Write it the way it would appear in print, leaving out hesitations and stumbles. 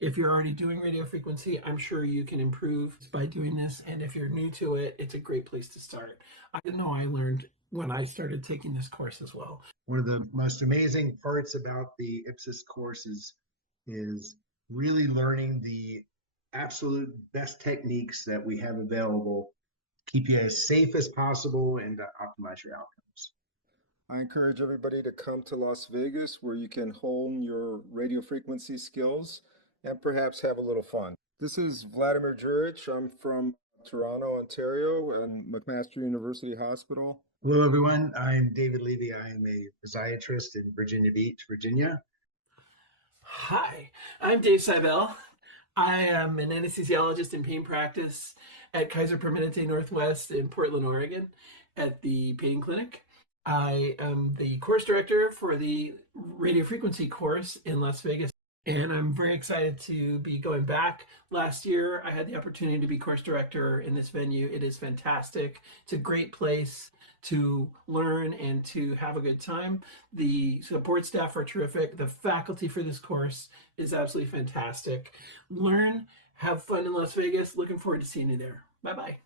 If you're already doing radio frequency, I'm sure you can improve by doing this. And if you're new to it, it's a great place to start. I know I learned when I started taking this course as well. One of the most amazing parts about the IPSIS course is really learning the absolute best techniques that we have available, keep you as safe as possible and to optimize your outcomes. I encourage everybody to come to Las Vegas where you can hone your radio frequency skills and perhaps have a little fun. This is Vladimir Jurich. I'm from Toronto, Ontario, and McMaster University Hospital. Hello, everyone. I'm David Levy. I am a physiatrist in Virginia Beach, Virginia. Hi, I'm Dave Seibel. I am an anesthesiologist in pain practice at Kaiser Permanente Northwest in Portland, Oregon, at the pain clinic. I am the course director for the radio frequency course in Las Vegas, and I'm very excited to be going back. Last year, I had the opportunity to be course director in this venue. It is fantastic. It's a great place to learn and to have a good time. The support staff are terrific. The faculty for this course is absolutely fantastic. Learn, have fun in Las Vegas. Looking forward to seeing you there. Bye-bye.